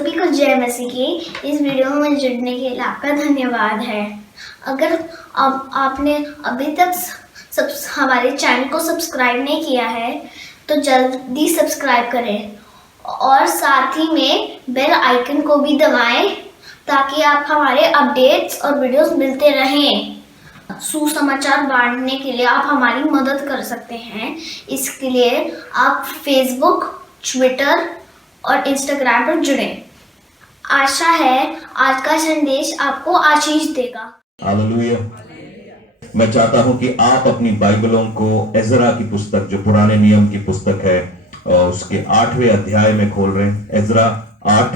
सभी को जय मसीह की। इस वीडियो में जुड़ने के लिए आपका धन्यवाद है। अगर आपने अभी तक हमारे चैनल को सब्सक्राइब नहीं किया है तो जल्दी सब्सक्राइब करें और साथ ही में बेल आइकन को भी दबाएं ताकि आप हमारे अपडेट्स और वीडियोस मिलते रहें। सुसमाचार बांटने के लिए आप हमारी मदद कर सकते हैं। इसके लिए आप फेसबुक, ट्विटर और इंस्टाग्राम पर जुड़ें। आशा है आज का संदेश आपको आशीष देगा। हालेलुया। मैं चाहता हूं कि आप अपनी बाइबलों को एजरा की पुस्तक, जो पुराने नियम की पुस्तक है, उसके 8वें अध्याय में खोल रहे हैं। एजरा 8,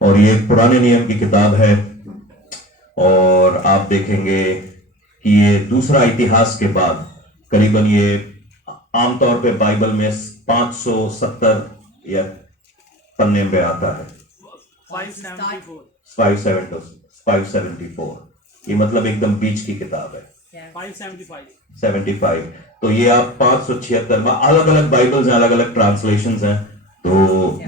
और ये पुराने नियम की किताब है। और आप देखेंगे कि ये दूसरा इतिहास के बाद करीबन ये आमतौर पे बाइबल में 570 या पन्ने में आता है। 574, ये मतलब एकदम बीच की किताब है। 575, तो ये आप 576 में, अलग अलग बाइबल्स हैं, अलग अलग ट्रांसलेशंस हैं। तो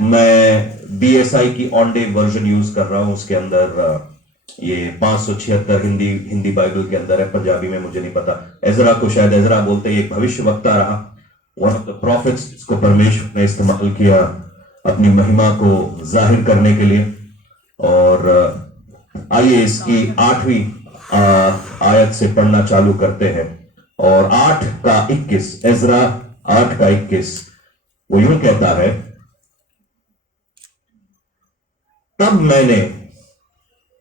मैं BSI की ऑन डे वर्जन यूज कर रहा हूं। उसके अंदर ये 576 हिंदी बाइबल के अंदर है। पंजाबी में मुझे नहीं पता। एजरा को शायद एजरा बोलते हैं। एक भविष्यवक्ता रहा, वन ऑफ द प्रॉफिट्स, जिसको परमेश्वर ने इस्तेमाल किया अपनी महिमा को जाहिर करने के लिए। और आइए इसकी 8वीं आयत से पढ़ना चालू करते हैं। और 8 का 21, एजरा 8 का 21, वो यूं कहता है, तब मैंने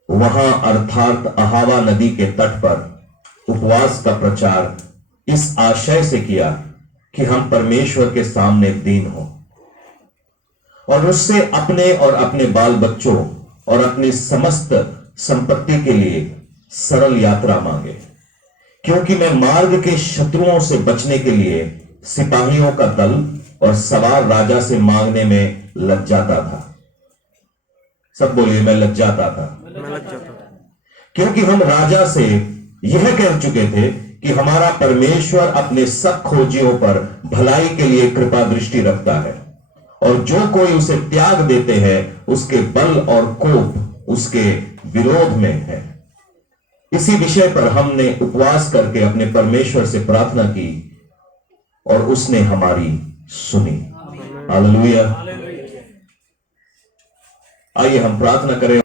वहां अर्थात अहावा नदी के तट पर उपवास का प्रचार इस आशय से किया कि हम परमेश्वर के सामने दीन हो और उससे अपने और अपने बाल बच्चों और अपनी समस्त संपत्ति के लिए सरल यात्रा मांगे, क्योंकि मैं मार्ग के शत्रुओं से बचने के लिए सिपाहियों का दल और सवार राजा से मांगने में लग जाता था। सब बोलिए, मैं लग जाता था। क्योंकि हम राजा से यह कह चुके थे कि हमारा परमेश्वर अपने सब खोजियों पर भलाई के लिए कृपा दृष्टि रखता है और जो कोई उसे त्याग देते हैं उसके बल और कोप उसके विरोध में है। इसी विषय पर हमने उपवास करके अपने परमेश्वर से प्रार्थना की और उसने हमारी सुनी। हालेलुया। आइए हम प्रार्थना करें।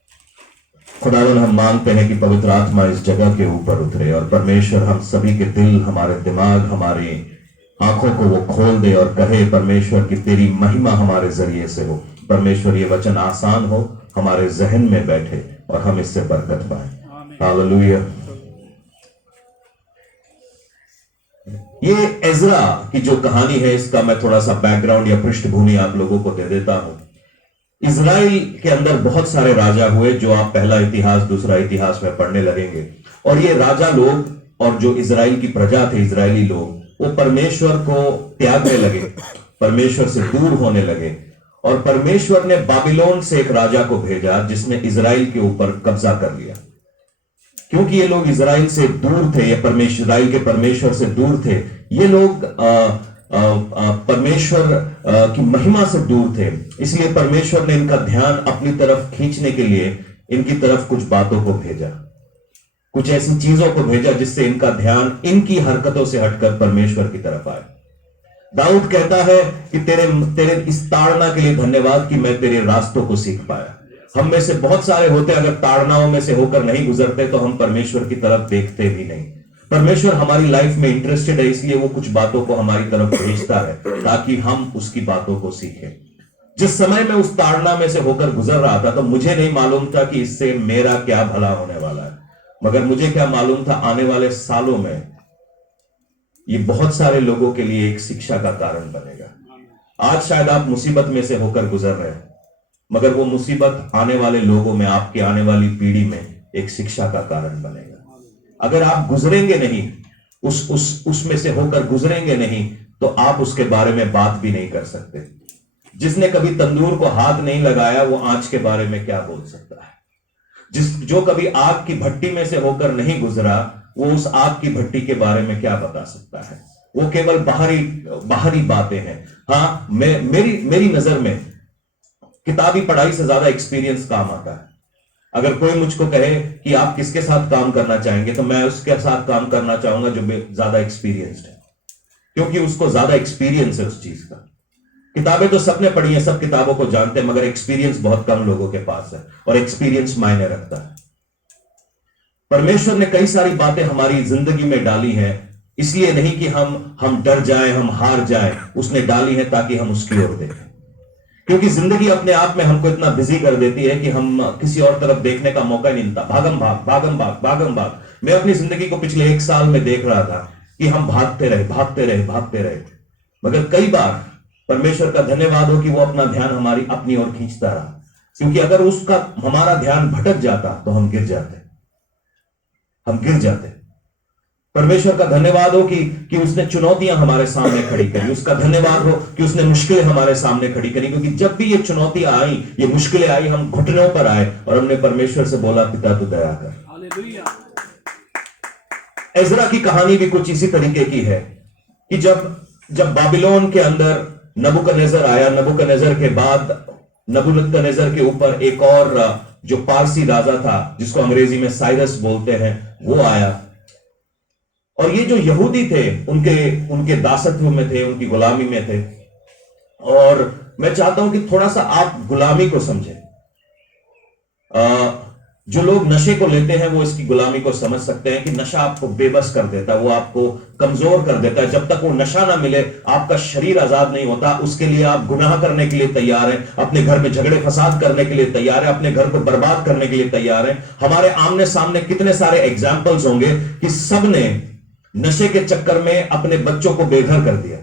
खुदावन, हम मांगते हैं कि पवित्र आत्मा इस जगह के ऊपर उतरे और परमेश्वर हम सभी के दिल, हमारे दिमाग, हमारी आंखों को वो खोल दे और कहे परमेश्वर कि तेरी महिमा हमारे जरिए से हो। परमेश्वर, ये वचन आसान हो, हमारे जहन में बैठे और हम इससे बरकत पाए। हालेलुया। ये एजरा की जो कहानी है, इसका मैं थोड़ा सा बैकग्राउंड या पृष्ठभूमि आप लोगों को दे देता हूं। इजराइल के अंदर बहुत सारे राजा हुए, जो आप पहला इतिहास, दूसरा इतिहास में पढ़ने लगेंगे। और ये राजा लोग और जो इजराइल की प्रजा थे, इजरायली लोग, वो परमेश्वर को त्यागने लगे, परमेश्वर से दूर होने लगे। और परमेश्वर ने बाबिलोन से एक राजा को भेजा जिसने इजराइल के ऊपर कब्जा कर लिया। क्योंकि ये लोग इजराइल से दूर थे, ये इजराइल के परमेश्वर से दूर थे, ये लोग परमेश्वर की महिमा से दूर थे, इसलिए परमेश्वर ने इनका ध्यान अपनी तरफ खींचने के लिए इनकी तरफ कुछ बातों को भेजा, कुछ ऐसी चीजों को भेजा जिससे इनका ध्यान इनकी हरकतों से हटकर परमेश्वर की तरफ आए। दाऊद कहता है कि तेरे इस ताड़ना के लिए धन्यवाद कि मैं तेरे रास्तों को सीख पाया। हम में से बहुत सारे होते, अगर ताड़नाओं में से होकर नहीं गुजरते तो हम परमेश्वर की तरफ देखते भी नहीं। परमेश्वर हमारी लाइफ में इंटरेस्टेड है, इसलिए वो कुछ बातों को हमारी तरफ भेजता है ताकि हम उसकी बातों को सीखें। जिस समय मैं उस ताड़ना में से होकर गुजर रहा था तो मुझे नहीं मालूम था कि इससे मेरा क्या भला होने वाला है, मगर मुझे क्या मालूम था, आने वाले सालों में ये बहुत सारे लोगों के लिए एक शिक्षा का कारण बनेगा। आज शायद आप मुसीबत में से होकर गुजर रहे हैं, मगर वो मुसीबत आने वाले लोगों में, आपकी आने वाली पीढ़ी में एक शिक्षा का कारण बनेगा। अगर आप गुजरेंगे नहीं, उसमें से होकर गुजरेंगे नहीं, तो आप उसके बारे में बात भी नहीं कर सकते। जिसने कभी तंदूर को हाथ नहीं लगाया वो आंच के बारे में क्या बोल सकता है। जो कभी आग की भट्टी में से होकर नहीं गुजरा, वो उस आग की भट्टी के बारे में क्या बता सकता है। वो केवल बाहरी बातें हैं। हाँ, मेरी नजर में किताबी पढ़ाई से ज्यादा एक्सपीरियंस काम आता है। अगर कोई मुझको कहे कि आप किसके साथ काम करना चाहेंगे, तो मैं उसके साथ काम करना चाहूंगा जो ज्यादा एक्सपीरियंस्ड है, क्योंकि उसको ज्यादा एक्सपीरियंस है उस चीज का। किताबें तो सबने पढ़ी है, सब किताबों को जानते हैं, मगर एक्सपीरियंस बहुत कम लोगों के पास है, और एक्सपीरियंस मायने रखता है। परमेश्वर ने कई सारी बातें हमारी जिंदगी में डाली हैं, इसलिए नहीं कि हम डर जाएं, हम हार जाएं। उसने डाली है ताकि हम उसकी ओर देखें, क्योंकि जिंदगी अपने आप में हमको इतना बिजी कर देती है कि हम किसी और तरफ देखने का मौका नहीं मिलता। भागम भाग भागम भाग भागम भाग। मैं अपनी जिंदगी को पिछले 1 साल में देख रहा था कि हम भागते रहे भागते रहे भागते रहे, मगर कई बार परमेश्वर का धन्यवाद हो कि वो अपना ध्यान हमारी अपनी ओर खींचता रहा, क्योंकि अगर उसका हमारा ध्यान भटक जाता तो हम गिर जाते। परमेश्वर का धन्यवाद हो कि उसने चुनौतियां हमारे सामने खड़ी करी। उसका धन्यवाद हो कि उसने मुश्किलें हमारे सामने खड़ी करी, क्योंकि जब भी ये चुनौतियां आई, ये मुश्किलें आई, हम घुटनों पर आए और हमने परमेश्वर से बोला, पिता तू दया कर। हालेलुया। एजरा की कहानी भी कुछ इसी तरीके की है कि जब बाबिलोन के अंदर नबूकदनेस्सर आया, नबूकदनेस्सर के बाद नबूकदनेस्सर के ऊपर एक और जो पारसी राजा था, जिसको अंग्रेजी में साइरस बोलते हैं, वो आया। और ये जो यहूदी थे उनके दासत्व में थे, उनकी गुलामी में थे। और मैं चाहता हूं कि थोड़ा सा आप गुलामी को समझें। जो लोग नशे को लेते हैं वो इसकी गुलामी को समझ सकते हैं कि नशा आपको बेबस कर देता है, वो आपको कमजोर कर देता है। जब तक वो नशा ना मिले आपका शरीर आजाद नहीं होता। उसके लिए आप गुनाह करने के लिए तैयार हैं, अपने घर में झगड़े फसाद करने के लिए तैयार हैं, अपने घर को बर्बाद करने के लिए तैयार हैं। हमारे आमने सामने कितने सारे एग्जाम्पल्स होंगे कि सबने नशे के चक्कर में अपने बच्चों को बेघर कर दिया।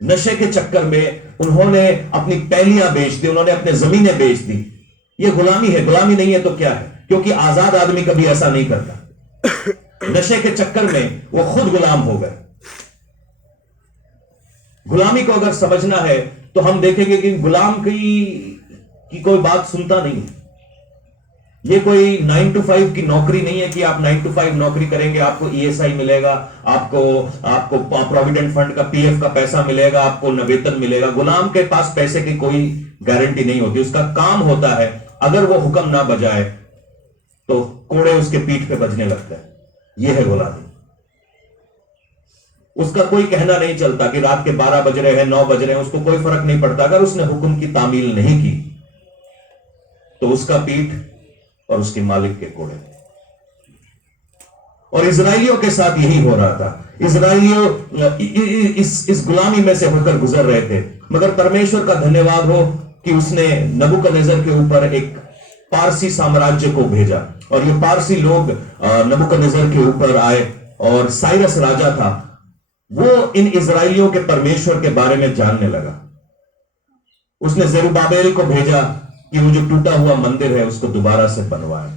नशे के चक्कर में उन्होंने अपनी पैलियां बेच दी, उन्होंने अपने जमीनें बेच दी। ये गुलामी है। गुलामी नहीं है तो क्या है? क्योंकि आजाद आदमी कभी ऐसा नहीं करता। नशे के चक्कर में वो खुद गुलाम हो गए। गुलामी को अगर समझना है तो हम देखेंगे कि गुलाम की कोई बात सुनता नहीं। ये कोई 9 to 5 की नौकरी नहीं है कि आप 9 to 5 नौकरी करेंगे आपको ESI मिलेगा, आपको प्रोविडेंट फंड का PF का पैसा मिलेगा, आपको वेतन मिलेगा। गुलाम के पास पैसे की कोई गारंटी नहीं होती। उसका काम होता है, अगर वो हुक्म ना बजाए तो कोड़े उसके पीठ पे बजने लगता है। यह है गुलामी। उसका कोई कहना नहीं चलता कि रात के 12 बज रहे हैं, 9 बज रहे हैं, उसको कोई फर्क नहीं पड़ता। अगर उसने हुक्म की तामील नहीं की तो उसका पीठ और उसके मालिक के कोड़े। और इजराइलियों के साथ यही हो रहा था। इजराइलियों इस गुलामी में से होकर गुजर रहे थे, मगर परमेश्वर का धन्यवाद हो कि उसने नबूकदनेस्सर के ऊपर एक पारसी साम्राज्य को भेजा। और ये पारसी लोग नबूकदनेस्सर के ऊपर आए, और साइरस राजा था, वो इन इजराइलियों के परमेश्वर के बारे में जानने लगा। उसने जेरुब्बाबेल को भेजा कि वो जो टूटा हुआ मंदिर है उसको दोबारा से बनवाए।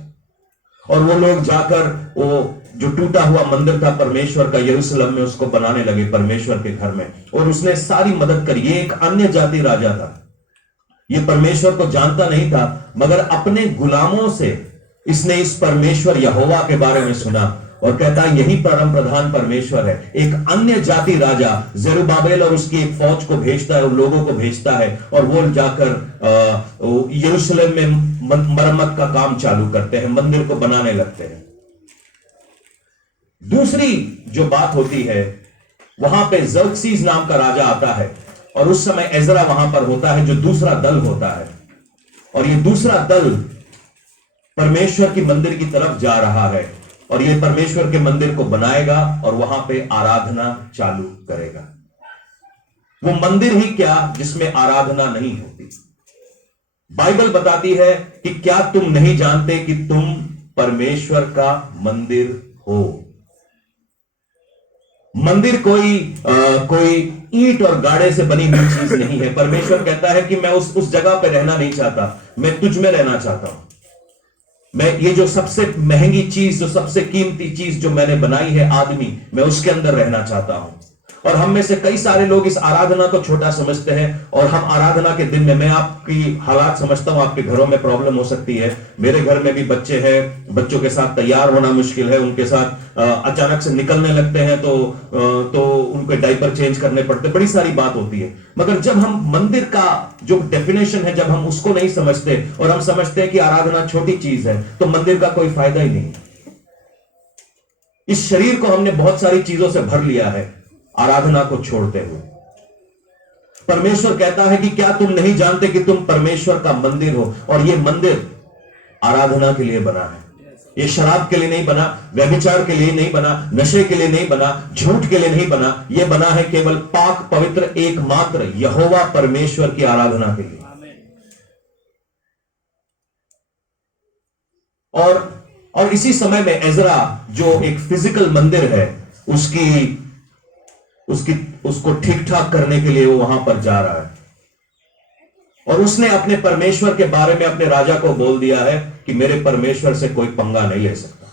और वो लोग जाकर वो जो टूटा हुआ मंदिर था परमेश्वर का यरूशलेम में, उसको बनाने लगे परमेश्वर के घर में। और उसने सारी मदद करी। ये एक अन्य जाति राजा था, ये परमेश्वर को जानता नहीं था, मगर अपने गुलामों से इसने इस परमेश्वर यहोवा के बारे में सुना और कहता है यही परम प्रधान परमेश्वर है। एक अन्य जाति राजा जेरुब्बाबेल और उसकी एक फौज को भेजता है, उन लोगों को भेजता है, और वो जाकर यरूशलेम में मरम्मत का काम चालू करते हैं, मंदिर को बनाने लगते हैं। दूसरी जो बात होती है, वहां पे जर्क्सीज नाम का राजा आता है, और उस समय एजरा वहां पर होता है, जो दूसरा दल होता है। और ये दूसरा दल परमेश्वर की मंदिर की तरफ जा रहा है, और ये परमेश्वर के मंदिर को बनाएगा और वहां पे आराधना चालू करेगा। वो मंदिर ही क्या जिसमें आराधना नहीं होती। बाइबल बताती है कि क्या तुम नहीं जानते कि तुम परमेश्वर का मंदिर हो। मंदिर कोई ईंट और गाड़े से बनी हुई चीज नहीं है। परमेश्वर कहता है कि मैं उस जगह पे रहना नहीं चाहता, मैं तुझ में रहना चाहता हूं। मैं ये जो सबसे महंगी चीज, जो सबसे कीमती चीज जो मैंने बनाई है आदमी, मैं उसके अंदर रहना चाहता हूं। और हम में से कई सारे लोग इस आराधना को छोटा समझते हैं, और हम आराधना के दिन में, मैं आपकी हालात समझता हूं, आपके घरों में प्रॉब्लम हो सकती है, मेरे घर में भी बच्चे हैं, बच्चों के साथ तैयार होना मुश्किल है, उनके साथ अचानक से निकलने लगते हैं तो उनके डायपर चेंज करने पड़ते, बड़ी सारी बात होती है। मगर जब हम मंदिर का जो डेफिनेशन है, जब हम उसको नहीं समझते और हम समझते हैं कि आराधना छोटी चीज है, तो मंदिर का कोई फायदा ही नहीं। इस शरीर को हमने बहुत सारी चीजों से भर लिया है आराधना को छोड़ते हुए। परमेश्वर कहता है कि क्या तुम नहीं जानते कि तुम परमेश्वर का मंदिर हो, और यह मंदिर आराधना के लिए बना है। यह शराब के लिए नहीं बना, व्यभिचार के लिए नहीं बना, नशे के लिए नहीं बना, झूठ के लिए नहीं बना। यह बना है केवल पाक पवित्र एकमात्र यहोवा परमेश्वर की आराधना के लिए। और इसी समय में एजरा, जो एक फिजिकल मंदिर है, उसको ठीक ठाक करने के लिए वो वहां पर जा रहा है, और उसने अपने परमेश्वर के बारे में अपने राजा को बोल दिया है कि मेरे परमेश्वर से कोई पंगा नहीं ले सकता,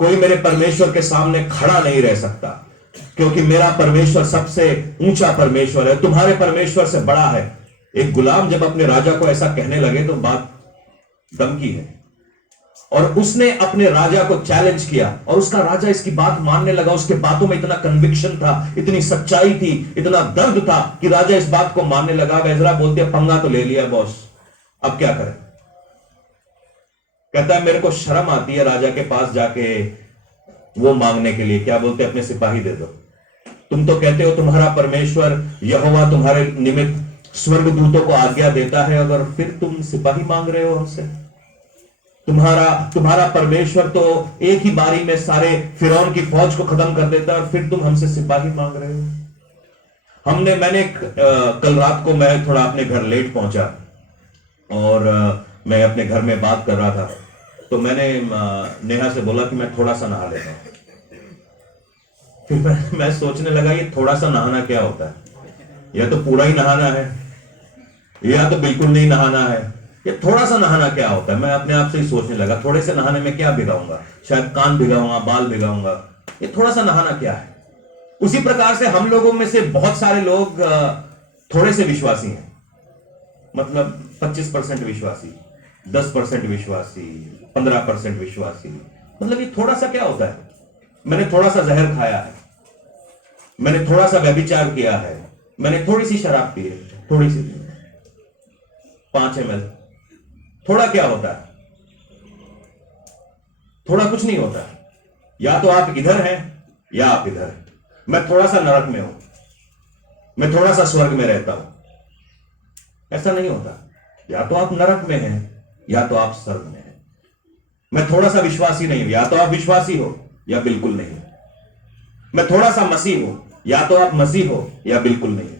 कोई मेरे परमेश्वर के सामने खड़ा नहीं रह सकता, क्योंकि मेरा परमेश्वर सबसे ऊंचा परमेश्वर है, तुम्हारे परमेश्वर से बड़ा है। एक गुलाम जब अपने राजा को ऐसा कहने लगे तो बात धमकी है, और उसने अपने राजा को चैलेंज किया, और उसका राजा इसकी बात मानने लगा। उसके बातों में इतना कन्विक्शन था, इतनी सच्चाई थी, इतना दर्द था कि राजा इस बात को मानने लगा। एजरा बोलते हैं, पंगा तो ले लिया बॉस, अब क्या करें। कहता है मेरे को शर्म आती है राजा के पास जाके वो मांगने के लिए, क्या बोलते अपने सिपाही दे दो। तुम तो कहते हो तुम्हारा परमेश्वर यहोवा तुम्हारे निमित्त स्वर्गदूतों को आज्ञा देता है, अगर फिर तुम सिपाही मांग रहे हो हमसे। तुम्हारा परमेश्वर तो एक ही बारी में सारे फिरौन की फौज को खत्म कर देता है, और फिर तुम हमसे सिपाही मांग रहे हो। मैंने कल रात को मैं थोड़ा अपने घर लेट पहुंचा, और मैं अपने घर में बात कर रहा था, तो मैंने नेहा से बोला कि मैं थोड़ा सा नहा लेता हूं। फिर मैं सोचने लगा ये थोड़ा सा नहाना क्या होता है, या तो पूरा ही नहाना है या तो बिल्कुल नहीं नहाना है, ये थोड़ा सा नहाना क्या होता है। मैं अपने आप से ही सोचने लगा, थोड़े से नहाने में क्या भिगाऊंगा, शायद कान भिगाऊंगा, बाल भिगाऊंगा, ये थोड़ा सा नहाना क्या है। उसी प्रकार से हम लोगों में से बहुत सारे लोग थोड़े से विश्वासी हैं, मतलब 25% विश्वासी, 10% विश्वासी, 15% विश्वासी। मतलब ये थोड़ा सा क्या होता है। मैंने थोड़ा सा जहर खाया है, मैंने थोड़ा सा व्यभिचार किया है, मैंने थोड़ी सी शराब पी है, थोड़ी सी 5 ml, थोड़ा क्या होता है, थोड़ा कुछ नहीं होता। या तो आप इधर हैं या आप इधर हैं। मैं थोड़ा सा नरक में हूं, मैं थोड़ा सा स्वर्ग में रहता हूं, ऐसा नहीं होता। या तो आप नरक में हैं या तो आप स्वर्ग में हैं। मैं थोड़ा सा विश्वासी नहीं हूं, या तो आप विश्वासी हो या बिल्कुल नहीं हो। मैं थोड़ा सा मसीह हूं, या तो आप मसीह हो या बिल्कुल नहीं हो।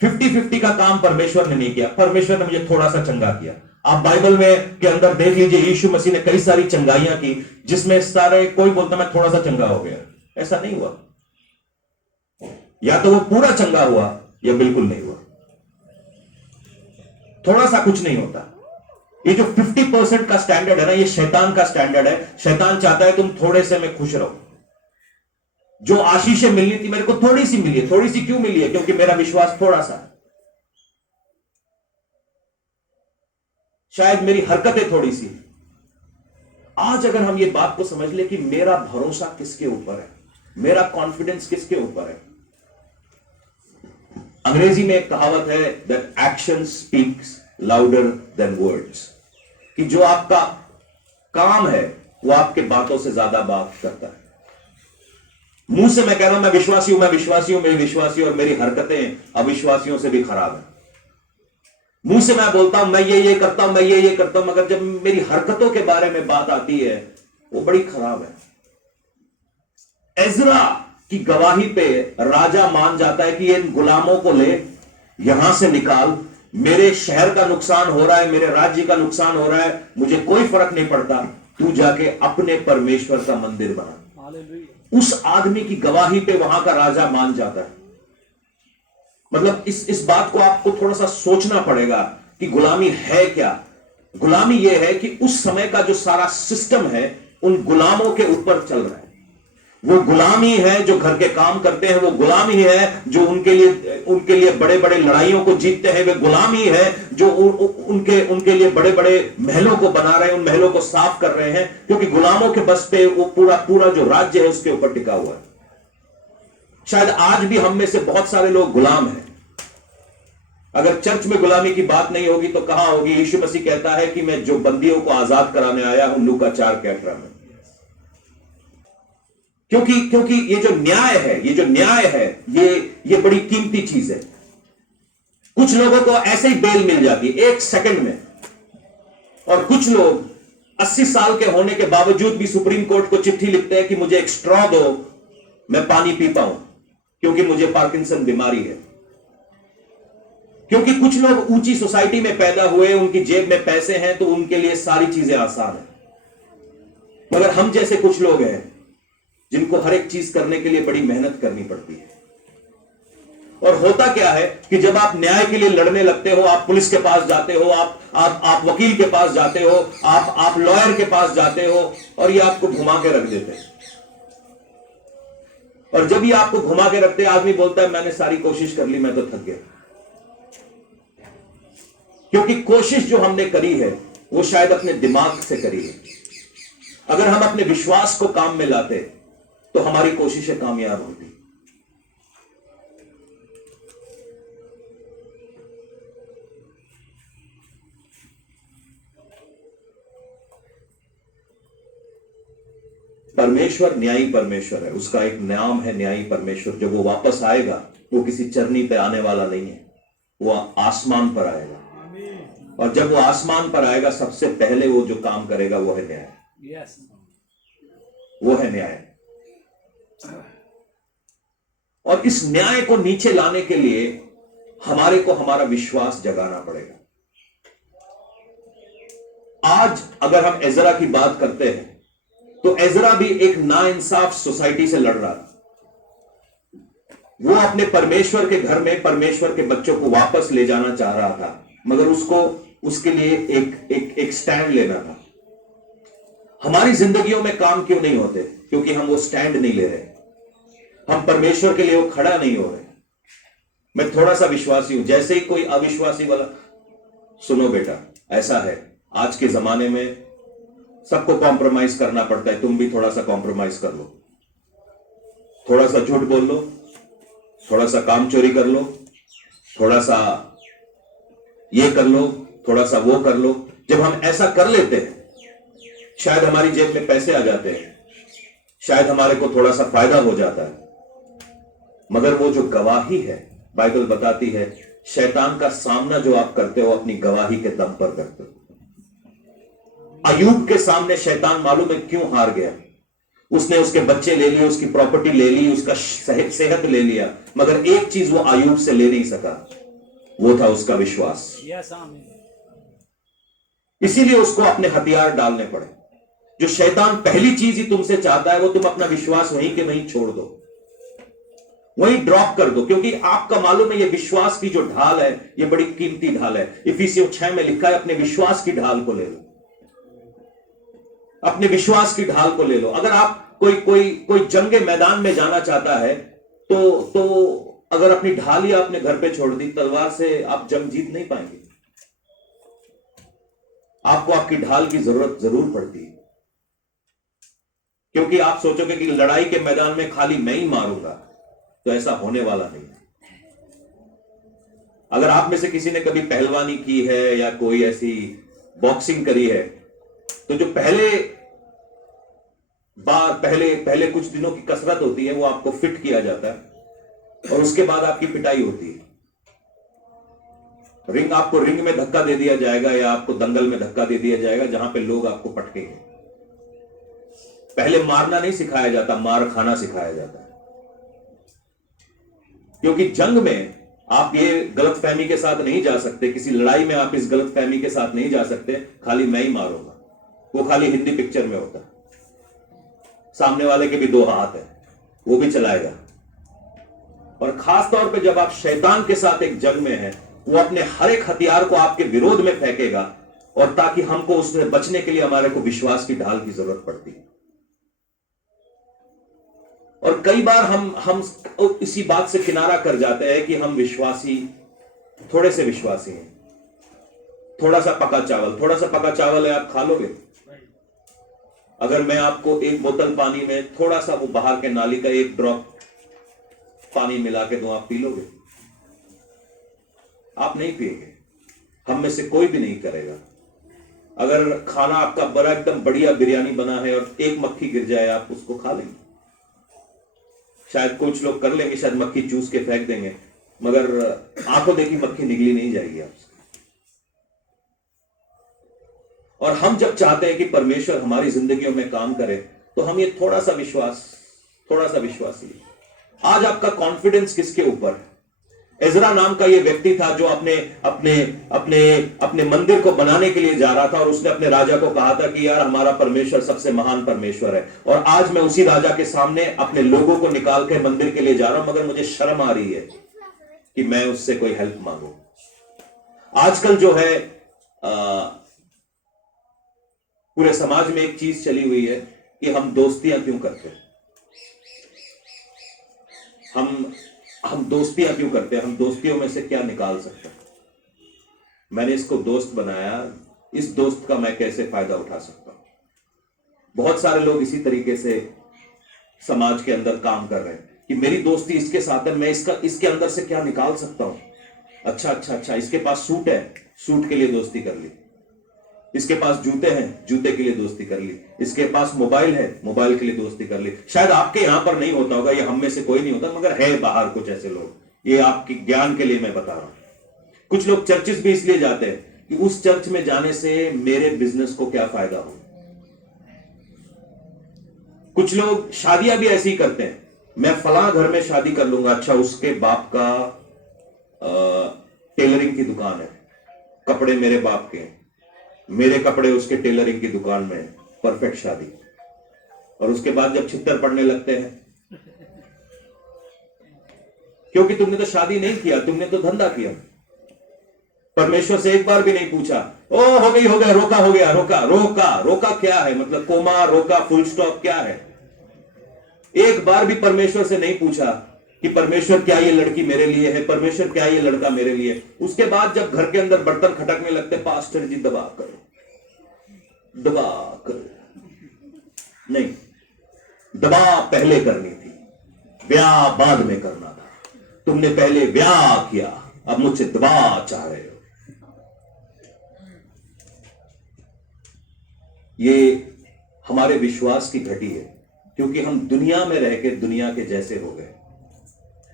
50-50 का काम परमेश्वर ने नहीं किया, परमेश्वर ने मुझे थोड़ा सा चंगा किया। आप बाइबल में के अंदर देख लीजिए, यीशु मसीह ने कई सारी चंगाइयां की, जिसमें सारे कोई बोलता मैं थोड़ा सा चंगा हो गया, ऐसा नहीं हुआ। या तो वो पूरा चंगा हुआ या बिल्कुल नहीं हुआ। थोड़ा सा कुछ नहीं होता। ये जो 50% का स्टैंडर्ड है ना, ये शैतान का स्टैंडर्ड है। शैतान चाहता है तुम थोड़े से में खुश रहो। जो आशीषें मिलनी थी मेरे को थोड़ी सी मिली है। थोड़ी सी क्यों मिली है? क्योंकि मेरा विश्वास थोड़ा सा है। शायद मेरी हरकतें थोड़ी सी। आज अगर हम ये बात को समझ ले कि मेरा भरोसा किसके ऊपर है, मेरा कॉन्फिडेंस किसके ऊपर है। अंग्रेजी में एक कहावत है, that action speaks louder than words, कि जो आपका काम है वो आपके बातों से ज्यादा बात करता है। मुंह से मैं कह रहा हूं मैं विश्वासी हूं, मैं विश्वासी हूं, मेरी विश्वासी, और मेरी हरकतें अविश्वासियों से भी खराब है। मुंह से मैं बोलता हूं मैं ये करता हूं, मैं ये करता हूं, मगर जब मेरी हरकतों के बारे में बात आती है वो बड़ी खराब है। एजरा की गवाही पे राजा मान जाता है कि इन गुलामों को ले यहां से निकाल, मेरे शहर का नुकसान हो रहा है, मेरे राज्य का नुकसान हो रहा है, मुझे कोई फर्क नहीं पड़ता, तू जाके अपने परमेश्वर का मंदिर बना। उस आदमी की गवाही पे वहां का राजा मान जाता है। मतलब इस बात को आपको थोड़ा सा सोचना पड़ेगा कि गुलामी है क्या। गुलामी यह है कि उस समय का जो सारा सिस्टम है उन गुलामों के ऊपर चल रहा है। वो गुलाम ही है जो घर के काम करते हैं, वो गुलाम ही है जो उनके लिए बड़े बड़े लड़ाइयों को जीतते हैं, वे गुलाम ही है जो उनके लिए बड़े बड़े महलों को बना रहे हैं, उन महलों को साफ कर रहे हैं, क्योंकि गुलामों के बस पे वो पूरा जो राज्य है उसके ऊपर टिका हुआ है। शायद आज भी हम में से बहुत सारे लोग गुलाम हैं। अगर चर्च में गुलामी की बात नहीं होगी तो कहां होगी? यीशु मसीह कहता है कि मैं जो बंदियों को आजाद कराने आया हूं, लूका 4:18 में। क्योंकि ये जो न्याय है ये बड़ी कीमती चीज है। कुछ लोगों को ऐसे ही बेल मिल जाती है 1 सेकंड में, और कुछ लोग 80 साल के होने के बावजूद भी सुप्रीम कोर्ट को चिट्ठी लिखते हैं कि मुझे एक स्ट्रॉ दो, मैं पानी पी पाऊं, क्योंकि मुझे पार्किंसन बीमारी है। क्योंकि कुछ लोग ऊंची सोसाइटी में पैदा हुए, उनकी जेब में पैसे हैं, तो उनके लिए सारी चीजें आसान है। मगर हम जैसे कुछ लोग हैं जिनको हर एक चीज करने के लिए बड़ी मेहनत करनी पड़ती है। और होता क्या है कि जब आप न्याय के लिए लड़ने लगते हो, आप पुलिस के पास जाते हो, आप वकील के पास जाते हो, आप लॉयर के पास जाते हो, और ये आपको घुमा के रख देते हैं। और जब ये आपको घुमा के रखते हैं, आदमी बोलता है मैंने सारी कोशिश कर ली, मैं तो थक गया। क्योंकि कोशिश जो हमने करी है वो शायद अपने दिमाग से करी है। अगर हम अपने विश्वास को काम में लाते तो हमारी कोशिशें कामयाब होती। परमेश्वर न्यायी परमेश्वर है, उसका एक नाम है न्यायी परमेश्वर। जब वो वापस आएगा, वो किसी चरनी पे आने वाला नहीं है, वो आसमान पर आएगा। और जब वो आसमान पर आएगा, सबसे पहले वो जो काम करेगा वो है न्याय। वो है न्याय। और इस न्याय को नीचे लाने के लिए हमारे को हमारा विश्वास जगाना पड़ेगा। आज अगर हम एजरा की बात करते हैं, तो एजरा भी एक नाइंसाफ सोसाइटी से लड़ रहा था। वो अपने परमेश्वर के घर में परमेश्वर के बच्चों को वापस ले जाना चाह रहा था, मगर उसके लिए एक स्टैंड लेना था। हमारी जिंदगियों में काम क्यों नहीं होते? क्योंकि हम वो स्टैंड नहीं ले रहे, हम परमेश्वर के लिए वो खड़ा नहीं हो रहे। मैं थोड़ा सा विश्वासी हूं, जैसे ही कोई अविश्वासी वाला, सुनो बेटा, ऐसा है आज के जमाने में सबको कॉम्प्रोमाइज करना पड़ता है, तुम भी थोड़ा सा कॉम्प्रोमाइज कर लो, थोड़ा सा झूठ बोल लो, थोड़ा सा काम चोरी कर लो, थोड़ा सा ये कर लो, थोड़ा सा वो कर लो। जब हम ऐसा कर लेते हैं, शायद हमारी जेब में पैसे आ जाते हैं, शायद हमारे को थोड़ा सा फायदा हो जाता है, मगर वो जो गवाही है, बाइबल बताती है, शैतान का सामना जो आप करते हो अपनी गवाही के दम पर करते हो। अय्यूब के सामने शैतान मालूम है क्यों हार गया? उसने उसके बच्चे ले लिए, उसकी प्रॉपर्टी ले ली, उसका सेहत ले लिया, मगर एक चीज वो अय्यूब से ले नहीं सका, वो था उसका विश्वास। इसीलिए उसको अपने हथियार डालने पड़े। जो शैतान पहली चीज ही तुमसे चाहता है, वो तुम अपना विश्वास वहीं के वहीं छोड़ दो, वहीं ड्रॉप कर दो, क्योंकि आपका मालूम है ये विश्वास की जो ढाल है, ये बड़ी कीमती ढाल है। इफिसियों 6 में लिखा है, अपने विश्वास की ढाल को ले लो, अपने विश्वास की ढाल को ले लो। अगर आप कोई जंगे मैदान में जाना चाहता है, तो अगर अपनी ढाल ही आपने घर पे छोड़ दी, तलवार से आप जंग जीत नहीं पाएंगे। आपको आपकी ढाल की जरूरत जरूर पड़ती है, क्योंकि आप सोचोगे कि लड़ाई के मैदान में खाली मैं ही मारूंगा, तो ऐसा होने वाला नहीं। अगर आप में से किसी ने कभी पहलवानी की है या कोई ऐसी बॉक्सिंग करी है, तो जो पहले कुछ दिनों की कसरत होती है, वो आपको फिट किया जाता है, और उसके बाद आपकी पिटाई होती है। आपको रिंग में धक्का दे दिया जाएगा, या आपको दंगल में धक्का दे दिया जाएगा, जहां पे लोग आपको पटकेंगे। पहले मारना नहीं सिखाया जाता, मार खाना सिखाया जाता है। क्योंकि जंग में आप ये गलतफहमी के साथ नहीं जा सकते, किसी लड़ाई में आप इस गलतफहमी के साथ नहीं जा सकते, खाली मैं ही मारूंगा। वो खाली हिंदी पिक्चर में होता है। सामने वाले के भी 2 हाथ है, वो भी चलाएगा। और खास तौर पे जब आप शैतान के साथ एक जंग में हैं, वो अपने हर एक हथियार को आपके विरोध में फेंकेगा, और ताकि हमको उससे बचने के लिए हमारे को विश्वास की ढाल की जरूरत पड़ती है। और कई बार हम इसी बात से किनारा कर जाते हैं कि हम विश्वासी, थोड़े से विश्वासी हैं। थोड़ा सा पका चावल है, आप खा लोगे? अगर मैं आपको एक बोतल पानी में थोड़ा सा वो बाहर के नाली का एक ड्रॉप पानी मिला के दूं, आप पी लोगे? आप नहीं पिएगे, हम में से कोई भी नहीं करेगा। अगर खाना आपका बड़ा एकदम बढ़िया बिरयानी बना है और एक मक्खी गिर जाए, आप उसको खा लेंगे? शायद कुछ लोग कर लेंगे, शायद मक्खी चूस के फेंक देंगे, मगर आंखों देखी मक्खी निगली नहीं जाएगी आपसे। और हम जब चाहते हैं कि परमेश्वर हमारी जिंदगियों में काम करे, तो हम ये थोड़ा सा विश्वासी। आज आपका कॉन्फिडेंस किसके ऊपर है? एजरा नाम का ये व्यक्ति था जो अपने मंदिर को बनाने के लिए जा रहा था, और उसने अपने राजा को कहा था कि यार हमारा परमेश्वर सबसे महान परमेश्वर है, और आज मैं उसी राजा के सामने अपने लोगों को निकाल के मंदिर के लिए जा रहा हूं, मगर मुझे शर्म आ रही है कि मैं उससे कोई हेल्प मांगू। आजकल जो है पूरे समाज में एक चीज चली हुई है कि हम दोस्तियां क्यों करते हैं। हम दोस्तियां क्यों करते हैं? हम दोस्तियों में से क्या निकाल सकते हैं? मैंने इसको दोस्त बनाया, इस दोस्त का मैं कैसे फायदा उठा सकता हूं? बहुत सारे लोग इसी तरीके से समाज के अंदर काम कर रहे हैं कि मेरी दोस्ती इसके साथ है, मैं इसके अंदर से क्या निकाल सकता हूं। अच्छा, इसके पास सूट है, सूट के लिए दोस्ती कर ली। इसके पास जूते हैं, जूते के लिए दोस्ती कर ली। इसके पास मोबाइल है, मोबाइल के लिए दोस्ती कर ली। शायद आपके यहां पर नहीं होता होगा, ये हम में से कोई नहीं होता, मगर है बाहर कुछ ऐसे लोग। ये आपके ज्ञान के लिए मैं बता रहा हूं। कुछ लोग चर्चिस भी इसलिए जाते हैं कि उस चर्च में जाने से मेरे बिजनेस को क्या फायदा हो। कुछ लोग शादियां भी ऐसी ही करते हैं, मैं फलां घर में शादी कर लूंगा। अच्छा, उसके बाप का टेलरिंग की दुकान है, कपड़े मेरे बाप के, मेरे कपड़े उसके टेलरिंग की दुकान में, परफेक्ट शादी। और उसके बाद जब छित्तर पड़ने लगते हैं, क्योंकि तुमने तो शादी नहीं किया, तुमने तो धंधा किया। परमेश्वर से एक बार भी नहीं पूछा, ओ हो गया, रोका हो गया, रोका क्या है? मतलब कोमा, रोका, फुल स्टॉप क्या है? एक बार भी परमेश्वर से नहीं पूछा कि परमेश्वर क्या ये लड़की मेरे लिए है, परमेश्वर क्या ये लड़का मेरे लिए। उसके बाद जब घर के अंदर बर्तन खटकने लगते, पास्टर जी दबा कर, नहीं, दबा पहले करनी थी, ब्याह बाद में करना था। तुमने पहले ब्याह किया, अब मुझसे दबा चाह रहे हो। ये हमारे विश्वास की घटी है, क्योंकि हम दुनिया में रह के दुनिया के जैसे हो गए।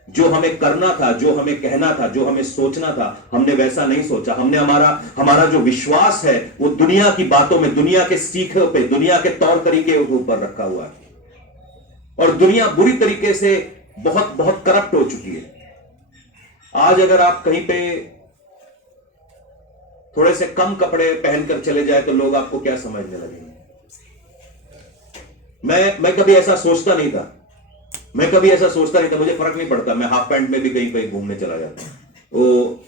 जो हमें करना था, जो हमें कहना था, जो हमें सोचना था, हमने वैसा नहीं सोचा। हमने हमारा जो विश्वास है वो दुनिया की बातों में, दुनिया के सीखे पे, दुनिया के तौर तरीके के ऊपर रखा हुआ है। और दुनिया बुरी तरीके से बहुत बहुत करप्ट हो चुकी है। आज अगर आप कहीं पे थोड़े से कम कपड़े पहनकर चले जाए तो लोग आपको क्या समझने लगेंगे। मैं कभी ऐसा सोचता नहीं था, मुझे फर्क नहीं पड़ता, मैं हाफ पैंट में भी कहीं कहीं घूमने चला जाता हूं।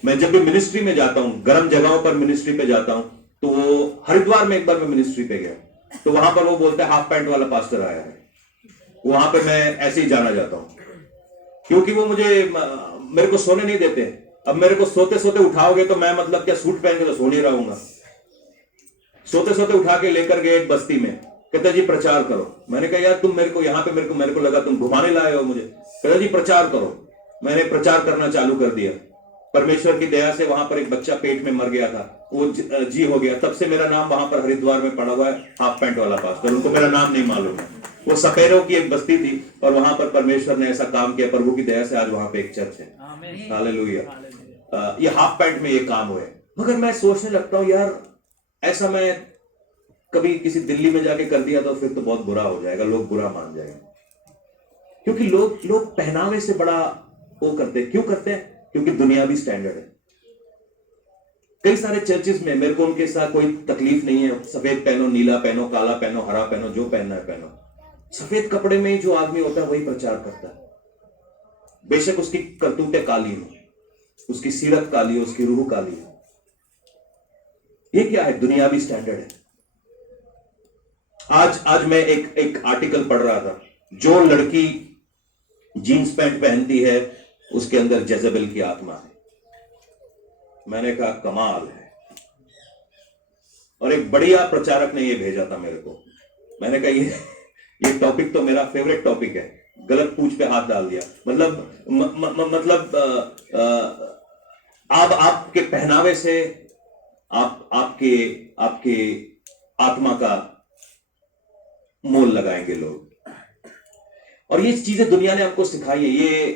मैं जब भी मिनिस्ट्री में जाता हूं, गर्म जगहों पर मिनिस्ट्री पे जाता हूं, तो वो हरिद्वार में एक बार मैं मिनिस्ट्री पे गया, तो वहां पर वो बोलते हैं हाफ पैंट वाला पास्टर आया है। वहां पर मैं ऐसे ही जाना जाता हूं, क्योंकि वो मेरे को सोने नहीं देते। अब मेरे को सोते सोते उठाओगे तो मैं मतलब क्या सूट पहन के तो सो नहीं रहूंगा। सोते सोते उठा के लेकर गए एक बस्ती में, कहता जी प्रचार करो। मैंने कहा यार तुम मेरे को यहाँ पे मेरे को लगा तुम घुमाने लाए हो मुझे। कहता जी प्रचार करो। मैंने प्रचार करना चालू कर दिया। परमेश्वर की दया से वहां पर एक बच्चा पेट में मर गया था, वो जी हो गया। तब से मेरा नाम वहां पर हरिद्वार में पड़ा हुआ है, हाफ पैंट वाला पास्टर। उनको मेरा नाम नहीं मालूम है। वो सपेरों की एक बस्ती थी और वहां पर परमेश्वर ने ऐसा काम किया, प्रभु की दया से आज वहां पे एक चर्च है। हालेलुया। ये हाफ पैंट में ये काम हुए। मगर मैं सोचने लगता हूं यार, ऐसा मैं कभी किसी दिल्ली में जाके कर दिया तो फिर तो बहुत बुरा हो जाएगा, लोग बुरा मान जाएंगे। क्योंकि लोग पहनावे से बड़ा वो करते हैं। क्यों करते हैं? क्योंकि दुनियावी स्टैंडर्ड है। कई सारे चर्चेस में मेरे को उनके साथ कोई तकलीफ नहीं है। सफेद पहनो, नीला पहनो, काला पहनो, हरा पहनो, जो पहनना है पहनो। सफेद कपड़े में ही जो आदमी होता है वही प्रचार करता है। बेशक उसकी करतूतें काली हो, उसकी सीरत काली हो, उसकी रूह काली हो। ये क्या है? दुनियावी स्टैंडर्ड है। आज मैं एक आर्टिकल पढ़ रहा था। जो लड़की जीन्स पैंट पहनती है, उसके अंदर जेजेबेल की आत्मा है। मैंने कहा कमाल है। और एक बढ़िया प्रचारक ने ये भेजा था मेरे को। मैंने कहा ये टॉपिक तो मेरा फेवरेट टॉपिक है। गलत पूंछ पे हाथ डाल दिया। मतलब आप आपके पहनावे से आपके आत्मा का मोल लगाएंगे लोग। और ये चीजें दुनिया ने हमको सिखाई है।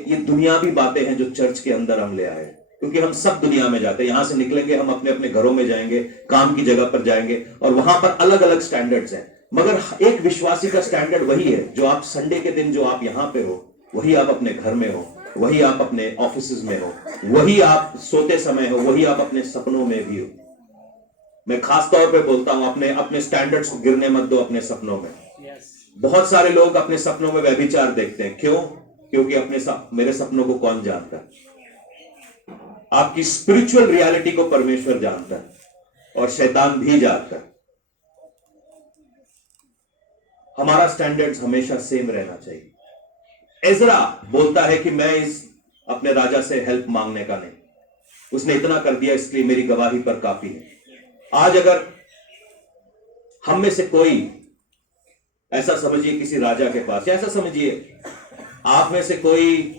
ये दुनियावी बातें हैं जो चर्च के अंदर हम ले आए, क्योंकि हम सब दुनिया में जाते हैं। यहां से निकलेंगे, हम अपने अपने घरों में जाएंगे, काम की जगह पर जाएंगे, और वहां पर अलग अलग स्टैंडर्ड्स हैं। मगर एक विश्वासी का स्टैंडर्ड वही है जो आप संडे के दिन जो आप यहां पे हो, वही आप अपने घर में हो, वही आप अपने ऑफिस में हो, वही आप सोते समय हो, वही आप अपने सपनों में भी हो। मैं खास तौर पे बोलता हूं, अपने स्टैंडर्ड्स को गिरने मत दो अपने सपनों में। बहुत सारे लोग अपने सपनों में व्यभिचार देखते हैं। क्यों? क्योंकि मेरे सपनों को कौन जानता है? आपकी स्पिरिचुअल रियलिटी को परमेश्वर जानता है, और शैतान भी जानता है। हमारा स्टैंडर्ड्स हमेशा सेम रहना चाहिए। एजरा बोलता है कि मैं इस अपने राजा से हेल्प मांगने का नहीं, उसने इतना कर दिया, इसलिए मेरी गवाही पर काफी है। आज अगर हम में से कोई, ऐसा समझिए किसी राजा के पास, या ऐसा समझिए आप में से कोई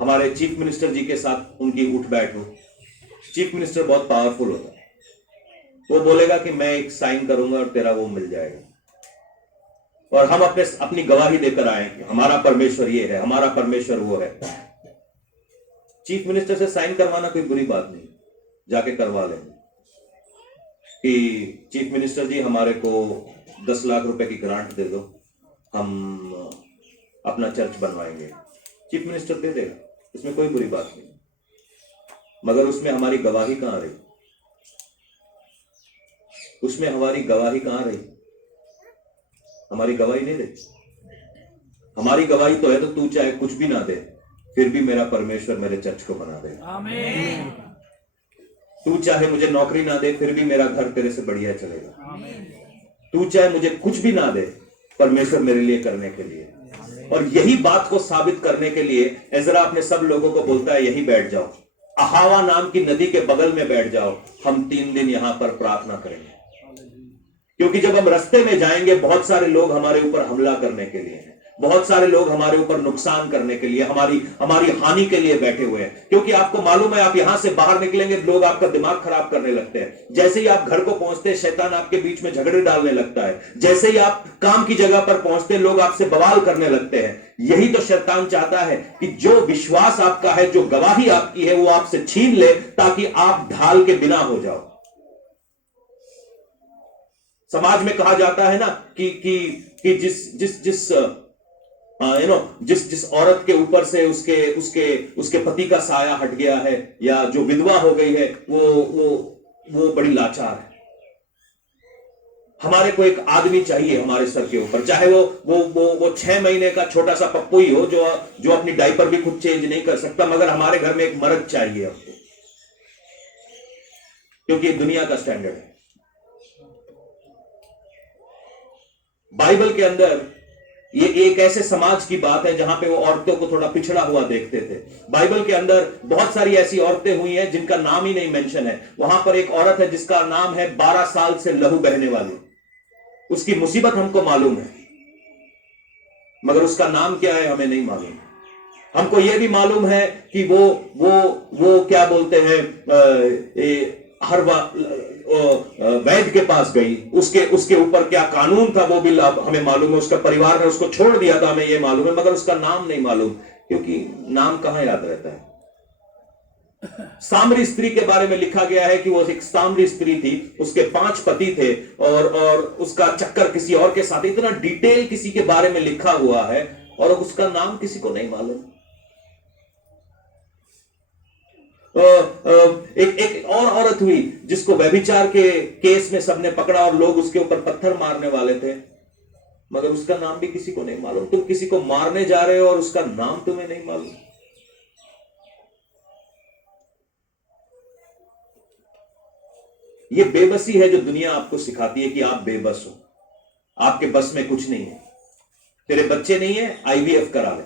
हमारे चीफ मिनिस्टर जी के साथ उनकी उठ बैठ हो। चीफ मिनिस्टर बहुत पावरफुल होता है, वो बोलेगा कि मैं एक साइन करूंगा और तेरा वो मिल जाएगा, और हम अपनी गवाही देकर आए कि हमारा परमेश्वर ये है, हमारा परमेश्वर वो है। चीफ मिनिस्टर से साइन करवाना कोई बुरी बात नहीं, जाके करवा लेंगे कि चीफ मिनिस्टर जी हमारे को 10 लाख रुपए की ग्रांट दे दो, हम अपना चर्च बनवाएंगे। चीफ मिनिस्टर दे देगा, इसमें कोई बुरी बात नहीं। मगर उसमें हमारी गवाही कहां रही? उसमें हमारी गवाही कहां रही? हमारी गवाही नहीं रही। हमारी गवाही तो है तो तू चाहे कुछ भी ना दे, फिर भी मेरा परमेश्वर मेरे चर्च को बना देगा। आमीन। तू चाहे मुझे नौकरी ना दे, फिर भी मेरा घर तेरे से बढ़िया चलेगा। आमीन। तू चाहे मुझे कुछ भी ना दे, परमेश्वर मेरे लिए करने के लिए। और यही बात को साबित करने के लिए एजरा अपने सब लोगों को बोलता है, यही बैठ जाओ, अहावा नाम की नदी के बगल में बैठ जाओ, हम 3 दिन यहां पर प्रार्थना करेंगे। क्योंकि जब हम रास्ते में जाएंगे, बहुत सारे लोग हमारे ऊपर हमला करने के लिए हैं, बहुत सारे लोग हमारे ऊपर नुकसान करने के लिए, हमारी हानि के लिए बैठे हुए हैं। क्योंकि आपको मालूम है, आप यहां से बाहर निकलेंगे, लोग आपका दिमाग खराब करने लगते हैं। जैसे ही आप घर को पहुंचते हैं, शैतान आपके बीच में झगड़े डालने लगता है। जैसे ही आप काम की जगह पर पहुंचते, लोग आपसे बवाल करने लगते हैं। यही तो शैतान चाहता है कि जो विश्वास आपका है, जो गवाही आपकी है, वो आपसे छीन ले, ताकि आप ढाल के बिना हो जाओ। समाज में कहा जाता है ना कि जिस औरत के ऊपर से उसके पति का साया हट गया है, या जो विधवा हो गई है, वो बड़ी लाचार है। हमारे को एक आदमी चाहिए हमारे सर के ऊपर, चाहे वो 6 महीने का छोटा सा पप्पू ही हो, जो अपनी डायपर भी खुद चेंज नहीं कर सकता, मगर हमारे घर में एक मर्द चाहिए हमको, क्योंकि ये दुनिया का स्टैंडर्ड है। बाइबल के अंदर ये एक ऐसे समाज की बात है जहां पे वो औरतों को थोड़ा पिछड़ा हुआ देखते थे। बाइबल के अंदर बहुत सारी ऐसी औरतें हुई हैं जिनका नाम ही नहीं मेंशन है। वहां पर एक औरत है जिसका नाम है 12 साल से लहू बहने वाली। उसकी मुसीबत हमको मालूम है, मगर उसका नाम क्या है हमें नहीं मालूम। हमको यह भी मालूम है कि वो क्या बोलते हैं, हर वैद्य के पास गई, उसके ऊपर क्या कानून था वो भी हमें मालूम है। उसका परिवार ने उसको छोड़ दिया था, हमें ये मालूम है, मगर उसका नाम नहीं मालूम, क्योंकि नाम कहां याद रहता है। सामरी स्त्री के बारे में लिखा गया है कि वो एक सामरी स्त्री थी, उसके 5 पति थे, और उसका चक्कर किसी और के साथ। इतना डिटेल किसी के बारे में लिखा हुआ है, और उसका नाम किसी को नहीं मालूम। एक और औरत हुई जिसको व्यभिचार के केस में सबने पकड़ा, और लोग उसके ऊपर पत्थर मारने वाले थे, मगर उसका नाम भी किसी को नहीं मालूम। तुम किसी को मारने जा रहे हो और उसका नाम तुम्हें नहीं मालूम। ये बेबसी है जो दुनिया आपको सिखाती है कि आप बेबस हो, आपके बस में कुछ नहीं है। तेरे बच्चे नहीं है, IVF करा ले।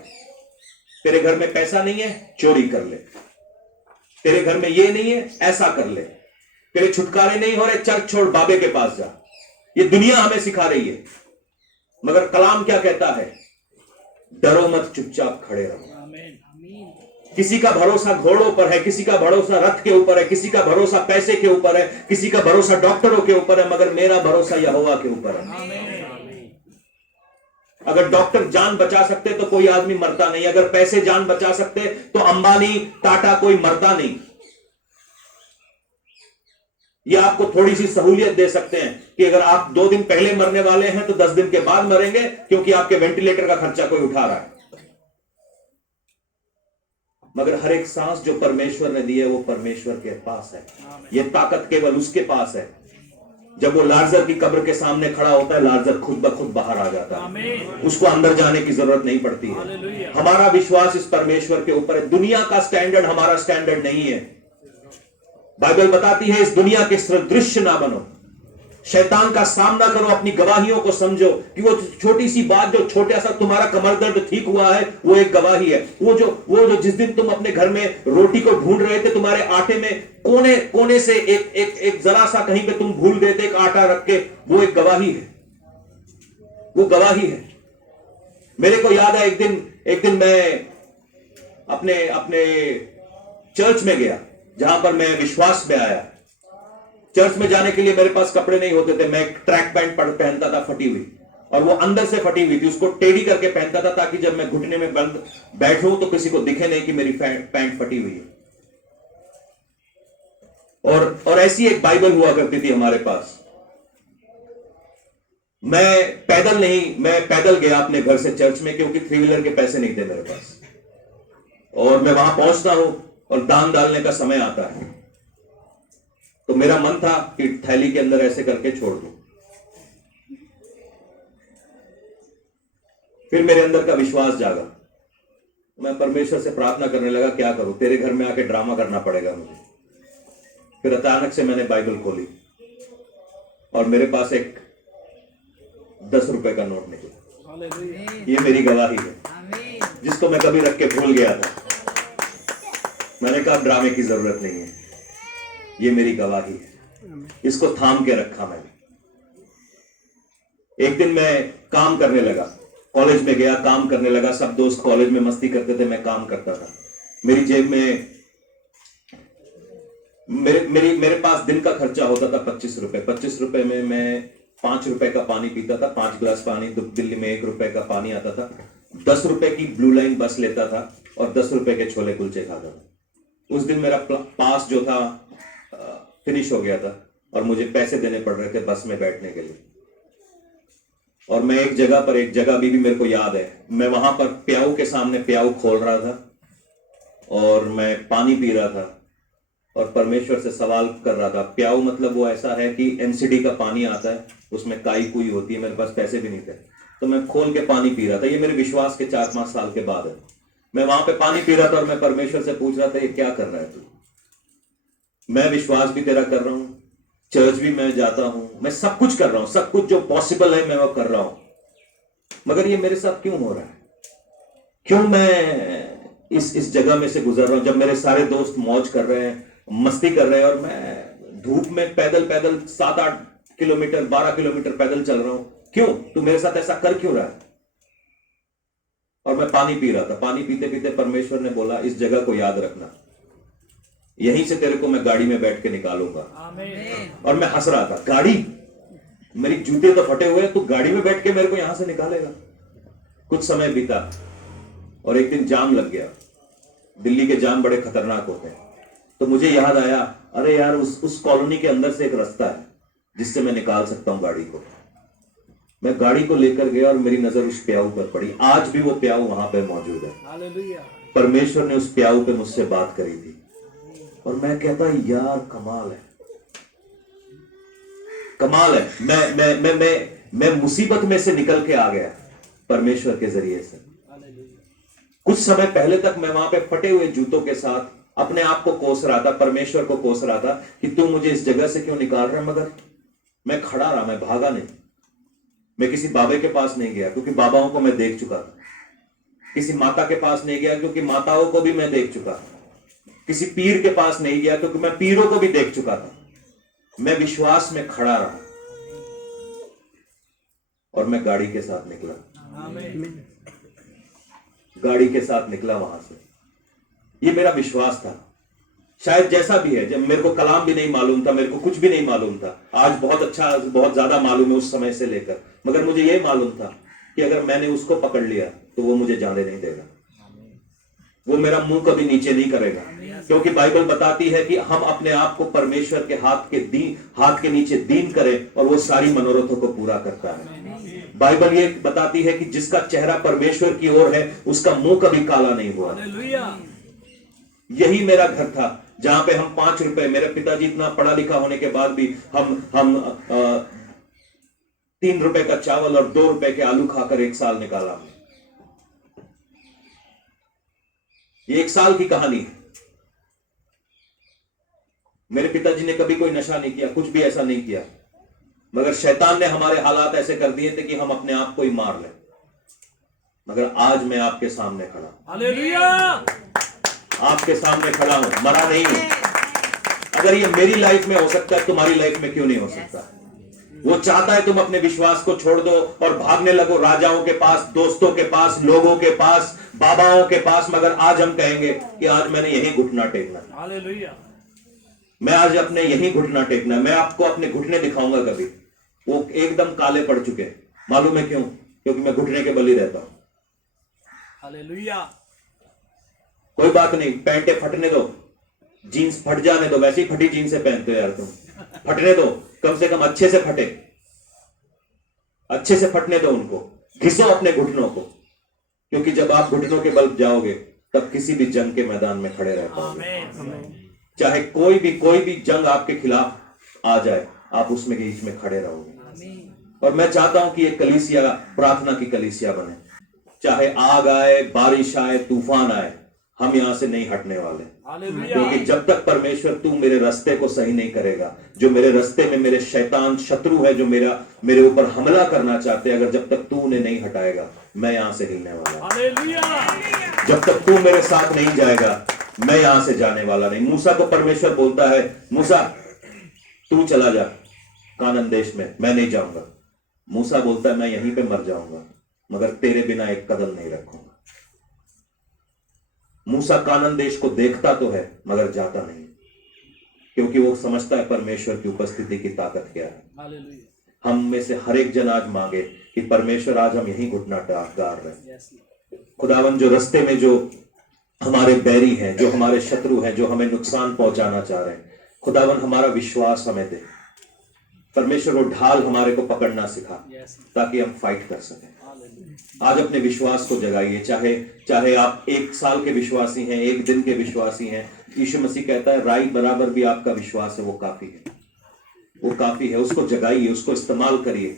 तेरे घर में पैसा नहीं है, चोरी कर ले। तेरे घर में ये नहीं है, ऐसा कर ले। तेरे छुटकारे नहीं हो रहे, चर्च छोड़, बाबे के पास जा। ये दुनिया हमें सिखा रही है, मगर कलाम क्या कहता है? डरो मत, चुपचाप खड़े रहो। किसी का भरोसा घोड़ों पर है, किसी का भरोसा रथ के ऊपर है, किसी का भरोसा पैसे के ऊपर है, किसी का भरोसा डॉक्टरों के ऊपर है, मगर मेरा भरोसा यहोवा के ऊपर है। अगर डॉक्टर जान बचा सकते तो कोई आदमी मरता नहीं, अगर पैसे जान बचा सकते तो अंबानी, टाटा कोई मरता नहीं। ये आपको थोड़ी सी सहूलियत दे सकते हैं कि अगर आप 2 दिन पहले मरने वाले हैं तो 10 दिन के बाद मरेंगे, क्योंकि आपके वेंटिलेटर का खर्चा कोई उठा रहा है। मगर हर एक सांस जो परमेश्वर ने दी है वो परमेश्वर के पास है। ये ताकत केवल उसके पास है। जब वो लाजर की कब्र के सामने खड़ा होता है, लाजर खुद ब खुद बाहर आ जाता है, उसको अंदर जाने की जरूरत नहीं पड़ती है। हमारा विश्वास इस परमेश्वर के ऊपर है। दुनिया का स्टैंडर्ड हमारा स्टैंडर्ड नहीं है। बाइबल बताती है इस दुनिया के सदृश्य ना बनो, शैतान का सामना करो, अपनी गवाहियों को समझो कि वो छोटी सी बात, जो छोटा सा तुम्हारा कमर दर्द ठीक हुआ है, वो एक गवाही है। वो जो जिस दिन तुम अपने घर में रोटी को ढूंढ रहे थे, तुम्हारे आटे में कोने से एक जरा सा कहीं पे तुम भूल गए थे एक आटा रख के, वो एक गवाही है। वो गवाही है। मेरे को याद है एक दिन मैं अपने चर्च में गया जहां पर मैं विश्वास में आया। चर्च में जाने के लिए मेरे पास कपड़े नहीं होते थे। मैं एक ट्रैक पैंट पहनता था फटी हुई, और वो अंदर से फटी हुई थी। उसको टेढ़ी करके पहनता था ताकि जब मैं घुटने में बंद बैठूं तो किसी को दिखे नहीं कि मेरी पैंट फटी हुई है। और ऐसी एक बाइबल हुआ करती थी हमारे पास। मैं पैदल गया अपने घर से चर्च में, क्योंकि 3 व्हीलर के पैसे नहीं थे मेरे पास। और मैं वहां पहुंचता हूं और दान डालने का समय आता है, तो मेरा मन था कि थैली के अंदर ऐसे करके छोड़ दूं। फिर मेरे अंदर का विश्वास जागा। मैं परमेश्वर से प्रार्थना करने लगा, क्या करूं, तेरे घर में आके ड्रामा करना पड़ेगा मुझे। फिर अचानक से मैंने बाइबल खोली और मेरे पास एक 10 रुपए का नोट निकला। ये मेरी गवाही है, जिसको मैं कभी रख के भूल गया था। मैंने कहा ड्रामे की जरूरत नहीं है, ये मेरी गवाही है। इसको थाम के रखा मैंने। एक दिन मैं काम करने लगा, कॉलेज में गया, काम करने लगा। सब दोस्त कॉलेज में मस्ती करते थे, मैं काम करता था। मेरी जेब में मेरे पास दिन का खर्चा होता था 25 रुपए। 25 रुपए में मैं 5 रुपए का पानी पीता था, 5 गिलास पानी। तो दिल्ली में 1 रुपए का पानी आता था। 10 रुपए की ब्लू लाइन बस लेता था और 10 रुपए के छोले कुलचे खाता था। उस दिन मेरा पास जो था फिनिश हो गया था और मुझे पैसे देने पड़ रहे थे बस में बैठने के लिए। और मैं एक जगह भी मेरे को याद है, मैं वहां पर प्याऊ के सामने प्याऊ खोल रहा था और मैं पानी पी रहा था और परमेश्वर से सवाल कर रहा था। प्याऊ मतलब वो ऐसा है कि एमसीडी का पानी आता है, उसमें काई कुई होती है। मेरे पास पैसे भी नहीं थे, तो मैं खोल के पानी पी रहा था। ये मेरे विश्वास के 4-5 साल के बाद है। मैं वहां पे पानी पी रहा था और मैं परमेश्वर से पूछ रहा था, ये क्या कर रहा है तू? मैं विश्वास भी तेरा कर रहा हूं, चर्च भी मैं जाता हूं, मैं सब कुछ कर रहा हूं, सब कुछ जो पॉसिबल है मैं वो कर रहा हूं, मगर ये मेरे साथ क्यों हो रहा है? क्यों मैं इस जगह में से गुजर रहा हूं जब मेरे सारे दोस्त मौज कर रहे हैं, मस्ती कर रहे हैं, और मैं धूप में पैदल 7-8 किलोमीटर 12 किलोमीटर पैदल चल रहा हूं? क्यों? तू मेरे साथ ऐसा कर क्यों रहा है? और मैं पानी पी रहा था। पानी पीते पीते परमेश्वर ने बोला, इस जगह को याद रखना, यहीं से तेरे को मैं गाड़ी में बैठ के निकालूंगा। और मैं हंस रहा था, गाड़ी? मेरी जूते तो फटे हुए हैं, तू गाड़ी में बैठ के मेरे को यहां से निकालेगा? कुछ समय बीता और एक दिन जाम लग गया। दिल्ली के जाम बड़े खतरनाक होते हैं। तो मुझे याद आया, अरे यार उस कॉलोनी के अंदर से एक रास्ता है जिससे मैं निकाल सकता हूं गाड़ी को। मैं गाड़ी को लेकर गया और मेरी नजर उस प्याऊ पर पड़ी। आज भी वो प्याऊ वहां पे मौजूद है। परमेश्वर ने उस प्याऊ पे मुझसे बात करी थी और मैं कहता, यार कमाल है, कमाल है। मैं मुसीबत में से निकल के आ गया परमेश्वर के जरिए से। कुछ समय पहले तक मैं वहां पे फटे हुए जूतों के साथ अपने आप को कोस रहा था, परमेश्वर को कोस रहा था कि तू मुझे इस जगह से क्यों निकाल रहा है। मगर मैं खड़ा रहा, मैं भागा नहीं। मैं किसी बाबे के पास नहीं गया, क्योंकि बाबाओं को मैं देख चुका था। किसी माता के पास नहीं गया क्योंकि माताओं को भी मैं देख चुका था। किसी पीर के पास नहीं गया क्योंकि मैं पीरों को भी देख चुका था। मैं विश्वास में खड़ा रहा और मैं गाड़ी के साथ निकला। गाड़ी के साथ निकला वहां से। ये मेरा विश्वास था। शायद जैसा भी है, जब मेरे को कलाम भी नहीं मालूम था, मेरे को कुछ भी नहीं मालूम था, आज बहुत अच्छा, बहुत ज्यादा मालूम है उस समय से लेकर, मगर मुझे यह मालूम था कि अगर मैंने उसको पकड़ लिया तो वो मुझे जाने नहीं देगा, वो मेरा मुंह कभी नीचे नहीं करेगा, क्योंकि बाइबल बताती है कि हम अपने आप को परमेश्वर के हाथ के नीचे दीन करें और वो सारी मनोरथों को पूरा करता है। बाइबल ये बताती है कि जिसका चेहरा परमेश्वर की ओर है उसका मुंह कभी काला नहीं हुआ। यही मेरा घर था जहां पे हम 5 रुपए, मेरे पिताजी इतना पढ़ा लिखा होने के बाद भी हम 3 रुपए का चावल और 2 रुपए के आलू खाकर 1 साल निकाला। ये 1 साल की कहानी है। मेरे पिताजी ने कभी कोई नशा नहीं किया, कुछ भी ऐसा नहीं किया, मगर शैतान ने हमारे हालात ऐसे कर दिए थे कि हम अपने आप को ही मार लें। मगर आज मैं आपके सामने खड़ा, हालेलुया, आपके सामने खड़ा हूं, मरा नहीं हूं। अगर ये मेरी लाइफ में हो सकता है, तुम्हारी लाइफ में क्यों नहीं हो सकता? वो चाहता है तुम अपने विश्वास को छोड़ दो और भागने लगो राजाओं के पास, दोस्तों के पास, लोगों के पास, बाबाओं के पास, मगर आज हम कहेंगे कि आज मैंने यही घुटना टेकना, हालेलुया, मैं आज अपने यही घुटना टेकना। मैं आपको अपने घुटने दिखाऊंगा कभी, वो एकदम काले पड़ चुके हैं। मालूम है क्यों? क्योंकि मैं घुटने के बल ही रहता हूं। हालेलुया। कोई बात नहीं, पैंटे फटने दो, जीन्स फट जाने दो, वैसे ही फटी जीन्स से पहनते हो यार तुम, फटने दो, कम से कम अच्छे से फटे, अच्छे से फटने दो उनको, घिसो अपने घुटनों को, क्योंकि जब आप घुटनों के बल जाओगे तब किसी भी जंग के मैदान में खड़े रह पाओगे। चाहे कोई भी जंग आपके खिलाफ आ जाए, आप उसमें बीच में खड़े रहोगे। और मैं चाहता हूं कि ये कलीसिया प्रार्थना की कलीसिया बने। चाहे आग आए, बारिश आए, तूफान आए, हम यहां से नहीं हटने वाले, क्योंकि जब तक परमेश्वर तू मेरे रास्ते को सही नहीं करेगा, जो मेरे रास्ते में मेरे शैतान शत्रु है, जो मेरे ऊपर हमला करना चाहते हैं, अगर जब तक तू उन्हें नहीं हटाएगा, मैं यहां से हिलने वाला। जब तक तू मेरे साथ नहीं जाएगा, मैं यहां से जाने वाला नहीं। मूसा को परमेश्वर बोलता है, मूसा तू चला जा कानान देश में, मैं नहीं जाऊंगा। मूसा बोलता है, मैं यहीं पे मर जाऊंगा, मगर तेरे बिना एक कदम नहीं रखूंगा। मूसा कानान देश को देखता तो है मगर जाता नहीं, क्योंकि वो समझता है परमेश्वर की उपस्थिति की ताकत क्या है। हम में से हर एक जन आज मांगे कि परमेश्वर आज हम यहीं घुटना गाड़ रहे हैं। खुदावन जो रास्ते में जो हमारे बैरी हैं, जो हमारे शत्रु हैं, जो हमें नुकसान पहुंचाना चाह रहे हैं, खुदावन हमारा विश्वास हमें दे। परमेश्वर वो ढाल हमारे को पकड़ना सिखा ताकि हम फाइट कर सकें। आज अपने विश्वास को जगाइए। चाहे आप 1 साल के विश्वासी हैं, 1 दिन के विश्वासी हैं, यीशु मसीह कहता है राई बराबर भी आपका विश्वास है, वो काफी है, वो काफी है। उसको जगाइए, उसको इस्तेमाल करिए।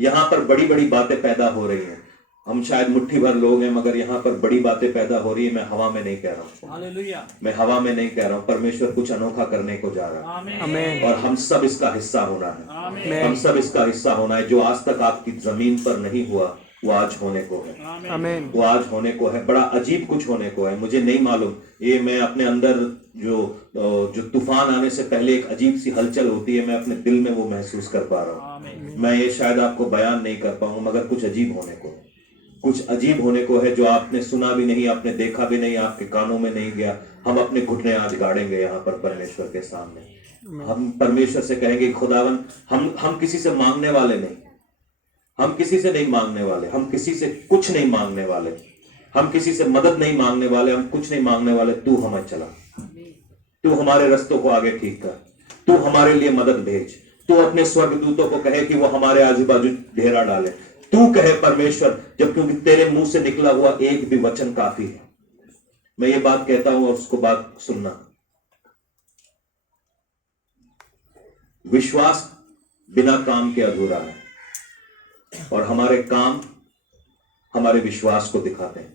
यहां पर बड़ी बड़ी बातें पैदा हो रही हैं। हम शायद मुट्ठी भर लोग हैं, मगर यहाँ पर बड़ी बातें पैदा हो रही है। मैं हवा में नहीं कह रहा हूँ, हालेलुया, मैं हवा में नहीं कह रहा हूँ। परमेश्वर कुछ अनोखा करने को जा रहा है और हम सब इसका हिस्सा होना है। हम सब इसका हिस्सा होना है। जो आज तक आपकी जमीन पर नहीं हुआ, वो आज होने को है। वो आज होने को है। बड़ा अजीब कुछ होने को है, मुझे नहीं मालूम। ये मैं अपने अंदर जो तूफान आने से पहले एक अजीब सी हलचल होती है, मैं अपने दिल में वो महसूस कर पा रहा हूँ। मैं ये शायद आपको बयान नहीं कर पाऊंगा, मगर कुछ अजीब होने को है। कुछ अजीब होने को है जो आपने सुना भी नहीं, आपने देखा भी नहीं, आपके कानों में नहीं गया। हम अपने घुटने आज गाड़ेंगे यहाँ पर परमेश्वर के सामने। हम परमेश्वर से कहेंगे खुदावन, हम किसी से मांगने वाले नहीं, हम किसी से नहीं मांगने वाले, हम किसी से कुछ नहीं मांगने वाले, हम किसी से मदद नहीं मांगने वाले, हम कुछ नहीं मांगने वाले। तू हमें चला, तू हमारे रास्तों को आगे ठीक कर, तू हमारे लिए मदद भेज। तू अपने स्वर्गदूतों को कहे कि वो हमारे आजू बाजू घेरा डाले। तू कहे परमेश्वर, जब क्योंकि तेरे मुंह से निकला हुआ एक भी वचन काफी है। मैं ये बात कहता हूं और उसको बात सुनना। विश्वास बिना काम के अधूरा है और हमारे काम हमारे विश्वास को दिखाते हैं।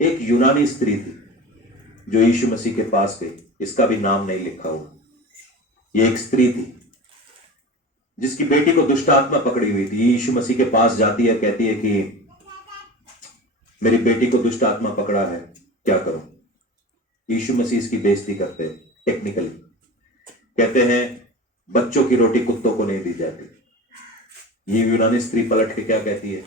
एक यूनानी स्त्री थी जो यीशु मसीह के पास गई, इसका भी नाम नहीं लिखा हुआ। ये एक स्त्री थी जिसकी बेटी को दुष्ट आत्मा पकड़ी हुई थी। यीशु मसीह के पास जाती है, कहती है कि मेरी बेटी को दुष्ट आत्मा पकड़ा है, क्या करूं? यीशु मसीह इसकी बेइज्जती करते हैं टेक्निकली। कहते हैं बच्चों की रोटी कुत्तों को नहीं दी जाती। ये यूनानी स्त्री पलट के क्या कहती है?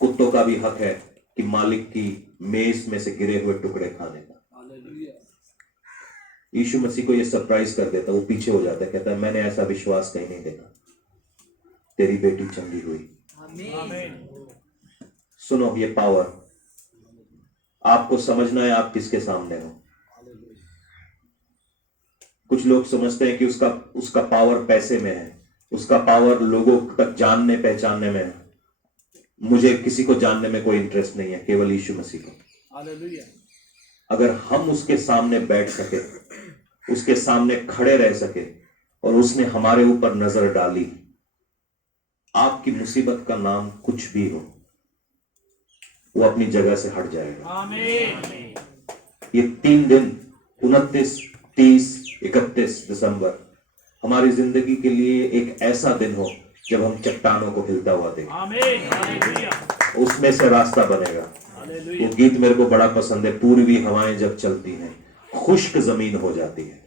कुत्तों का भी हक है कि मालिक की मेज में से गिरे हुए टुकड़े खाने का। यीशु मसीह को ये सरप्राइज कर देता, वो पीछे हो जाता है, कहता है मैंने ऐसा विश्वास कहीं नहीं देखा, तेरी बेटी चंगी हुई। सुनो, ये पावर आपको समझना है, आप किसके सामने हो। कुछ लोग समझते हैं कि उसका पावर पैसे में है, उसका पावर लोगों तक जानने पहचानने में है। मुझे किसी को जानने में कोई इंटरेस्ट नहीं है, केवल यीशु मसीह को। अगर हम उसके सामने बैठ सके, उसके सामने खड़े रह सके और उसने हमारे ऊपर नजर डाली, आपकी मुसीबत का नाम कुछ भी हो, वो अपनी जगह से हट जाएगा। ये 3 दिन 29, 30, 31 दिसंबर हमारी जिंदगी के लिए एक ऐसा दिन हो जब हम चट्टानों को हिलता हुआ देखें, उसमें से रास्ता बनेगा। वो गीत मेरे को बड़ा पसंद है, पूर्वी हवाएं जब चलती हैं खुश्क जमीन हो जाती है।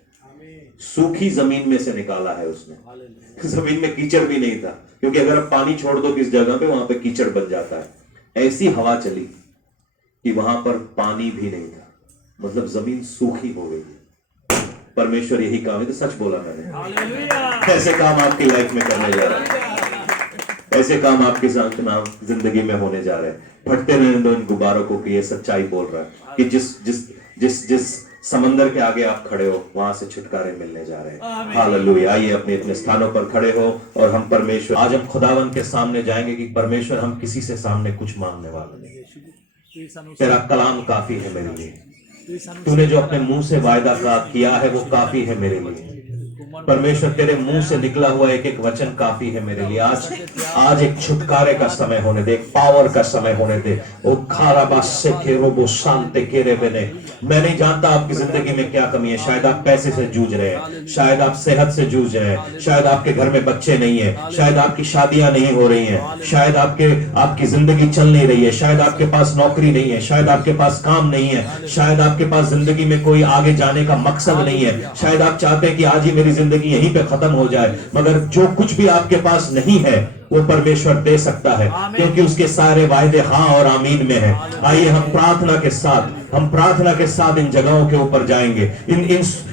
सूखी जमीन में से निकाला है उसने, जमीन में कीचड़ भी नहीं था, क्योंकि अगर आप पानी छोड़ दो किस जगह पे, वहां पे कीचड़ बन जाता है। ऐसी हवा चली कि वहां पर पानी भी नहीं था, मतलब जमीन सूखी हो गई है। परमेश्वर यही काम है, तो सच बोला मैंने। ऐसे काम आपकी लाइफ में करने जा रहा है, ऐसे काम आपके साथ नाम जिंदगी में होने जा रहे हैं। फटते रहने दो इन गुब्बारों को कि ये सच्चाई बोल रहा है कि जिस समंदर के आगे आप खड़े हो, वहां से छुटकारे मिलने जा रहे हैं। हालेलुया। आइए अपने अपने स्थानों पर खड़े हो और हम परमेश्वर, आज हम खुदावन के सामने जाएंगे कि परमेश्वर हम किसी से सामने कुछ मांगने वाले नहीं। तेरा कलाम काफी है मेरे लिए, तूने जो अपने मुंह से वायदा का किया है वो काफी है मेरे लिए। परमेश्वर तेरे मुंह से निकला हुआ एक एक वचन काफी है मेरे लिए। आज एक छुटकारे का समय होने दे, एक पावर का समय होने दे। ओ खाराबास से केरोबो शांते केरे बने। मैं नहीं जानता आपकी जिंदगी में क्या कमी है। शायद आप पैसे से जूझ रहे हैं, शायद आप सेहत से जूझ रहे हैं, शायद आपके घर में बच्चे नहीं है, शायद आपकी शादियां नहीं हो रही हैं, शायद आपकी जिंदगी चल नहीं रही है, शायद आपके पास नौकरी नहीं है, शायद आपके पास काम नहीं है, शायद आपके पास जिंदगी में कोई आगे जाने का मकसद नहीं है, शायद आप चाहते हैं कि आज ही मेरी जिंदगी यहीं पे खत्म हो जाए। मगर जो कुछ भी आपके पास नहीं है वो परमेश्वर दे सकता है, क्योंकि उसके सारे वायदे हाँ और आमीन में है। आइए हम प्रार्थना के साथ इन जगहों के ऊपर जाएंगे,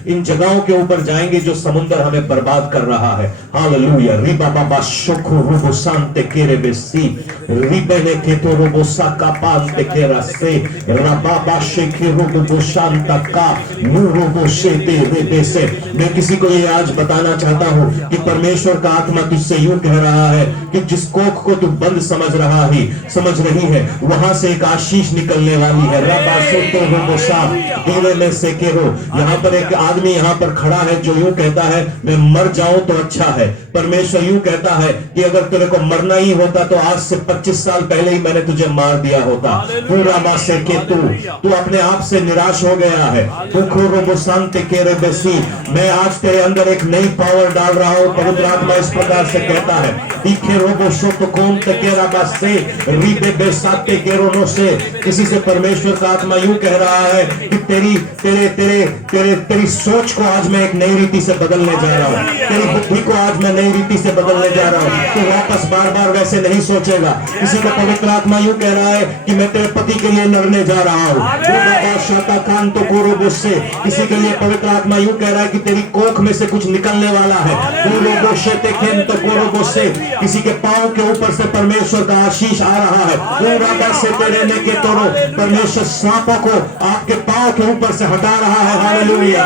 इन जगहों के ऊपर जाएंगे जो समुद्र हमें बर्बाद कर रहा है। हालेलुया। रिबा बाबा शोखो रुबो शांते केरे बेसी रिबेने केतो रुबो साका पांते केरा से रबाबा शेखे रुबो शांता का मुरुबो शेते रेबे से। मैं किसी को ये आज बताना चाहता हूँ कि परमेश्वर का आत्मा तुझसे यूं कह रहा है कि जिस कोख को तू बंद समझ रही है, वहां से एक आशीष निकलने वाली है। रबा सोतो रुबो सा देवे में से केरो। यहाँ पर एक आदमी यहाँ पर खड़ा है जो यूं कहता है मैं मर जाऊं तो अच्छा है। परमेश्वर यूं कहता है कि अगर तेरे को मरना ही होता तो आज से 25 साल पहले ही मैंने तुझे मार दिया होता। पूरा मासे के तू अपने आप से निराश हो गया है। मैं आज तेरे अंदर एक नई पावर डाल रहा हूं। पवित्र आत्मा इस प्रकार से कहता है, किसी से परमेश्वर का आत्मा यूं कह रहा है कि तेरी सोच को आज मैं एक नई रीति से बदलने जा रहा हूं, तेरी बुद्धि को आज मैं नई रीति से बदलने जा रहा हूं। तो वापस बार बार वैसे नहीं सोचेगा। किसी को पवित्र आत्मा यूं कह रहा है कि मैं तेरे पति के लिए लड़ने जा रहा हूं। किसी के लिए पवित्र आत्मा यूं कह रहा है कि तेरी कोख में से कुछ निकलने वाला है। किसी के पांव के ऊपर से परमेश्वर का आशीष आ रहा है। परमेश्वर सांपों को आपके पांव के ऊपर से हटा रहा है। हालेलुया।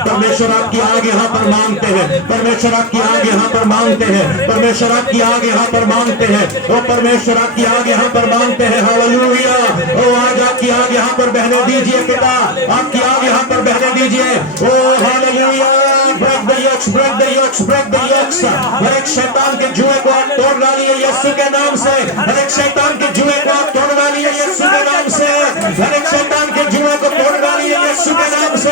परमेश्वर आपकी आग यहाँ पर मांगते हैं। परमेश्वर आपकी आग यहाँ पर मांगते हैं। परमेश्वर आपकी आग यहाँ पर मांगते हैं। ओ परमेश्वर आपकी आग यहाँ पर मांगते हैं। हालेलुया। ओ आज आपकी आग यहाँ पर बहने दीजिए पिता, आपकी आग यहाँ पर बहने दीजिए। Oh hallelujah. Break the yokes, break the yokes, break the yokes. हर एक शैतान के जुए को आप तोड़ डालिए यीशु के नाम से। हर एक शैतान के जुए को आप तोड़ डालिए यीशु के नाम से। हर एक शैतान के जुए को तोड़ डालिए यीशु के नाम से।